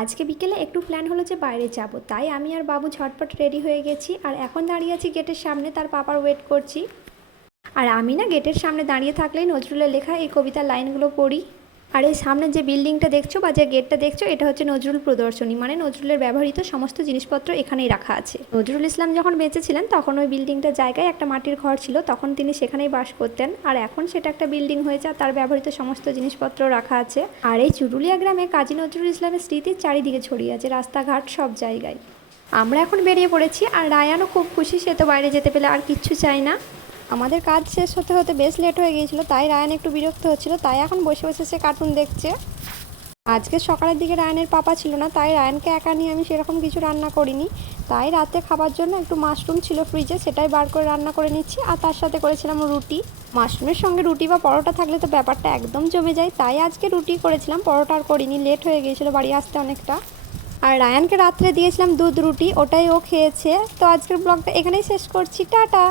আজকে বিকেলে একটু প্ল্যান হলো যে বাইরে যাব, তাই আমি আর বাবু ঝটপট রেডি হয়ে গেছি। আর এখন দাঁড়িয়ে আছি গেটের সামনে, তার পাপার ওয়েট করছি। আর আমি না গেটের সামনে দাঁড়িয়ে থাকলেই নজরুলের লেখা এই কবিতার লাইনগুলো পড়ি। আর এই সামনে যে বিল্ডিংটা দেখছো বা যে গেটটা দেখছো, এটা হচ্ছে নজরুল প্রদর্শনী, মানে নজরুলের ব্যবহৃত সমস্ত জিনিসপত্র এখানেই রাখা আছে। নজরুল ইসলাম যখন বেঁচে ছিলেন তখন ওই বিল্ডিংটার জায়গায় একটা মাটির ঘর ছিল, তখন তিনি সেখানেই বাস করতেন। আর এখন সেটা একটা বিল্ডিং হয়েছে আর তার ব্যবহৃত সমস্ত জিনিসপত্র রাখা আছে। আর এই চুরুলিয়া গ্রামে কাজী নজরুল ইসলামের স্মৃতির চারিদিকে ছড়িয়ে আছে, রাস্তাঘাট সব জায়গায়। আমরা এখন বেরিয়ে পড়েছি, আর রায়ানও খুব খুশি, সে তো বাইরে যেতে পেলে আর কিচ্ছু চাই না। আমাদের কাজ শেষ হতে হতে বেশ লেট হয়ে গিয়েছিল, তাই রায়ান একটু বিরক্ত হচ্ছিল, তাই এখন বসে বসে সে কার্টুন দেখছে। আজকে সকালের দিকে রায়ানের পাপা ছিল না, তাই রায়ানকে একা নিয়ে আমি সেরকম কিছু রান্না করিনি। তাই রাতে খাবার জন্য একটু মাশরুম ছিল ফ্রিজে, সেটাই বার করে রান্না করে নিচ্ছি। আর তার সাথে করেছিলাম রুটি। মাশরুমের সঙ্গে রুটি বা পরোটা থাকলে তো ব্যাপারটা একদম জমে যায়, তাই আজকে রুটি করেছিলাম, পরোটা আর করিনি, লেট হয়ে গিয়েছিল বাড়ি আসতে অনেকটা। আর রায়ানকে রাত্রে দিয়েছিলাম দুধ রুটি, ওটাই ও খেয়েছে। তো আজকের ব্লগটা এখানেই শেষ করছি, টাটা।